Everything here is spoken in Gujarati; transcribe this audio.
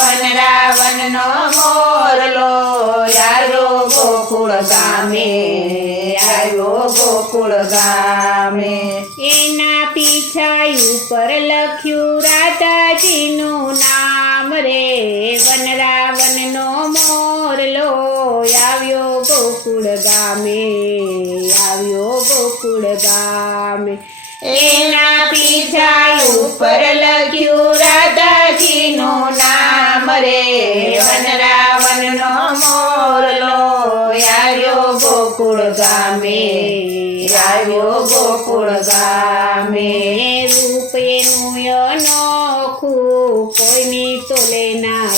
વનરાવનનો મોરલો આવ્યો ગોકુળ ગામે, આવ્યો ગોકુળ ગામે. એના પીછાઈ ઉપર લખ્યું રાધાજીનું નામ રે. વનરાવનનો મોરલો આવ્યો ગોકુળ ગામે, આવ્યો ગોકુળ ગામે. એના પીછાઈ ઉપર લખ્યું રાધાજીનું નામ રે. વનરાવનનો મોરલો આવ્યો ગોકુળ ગામે, આવ્યો ગોકુળ ગામે. રૂપ એનું અનોખું કોઈની તોલે ના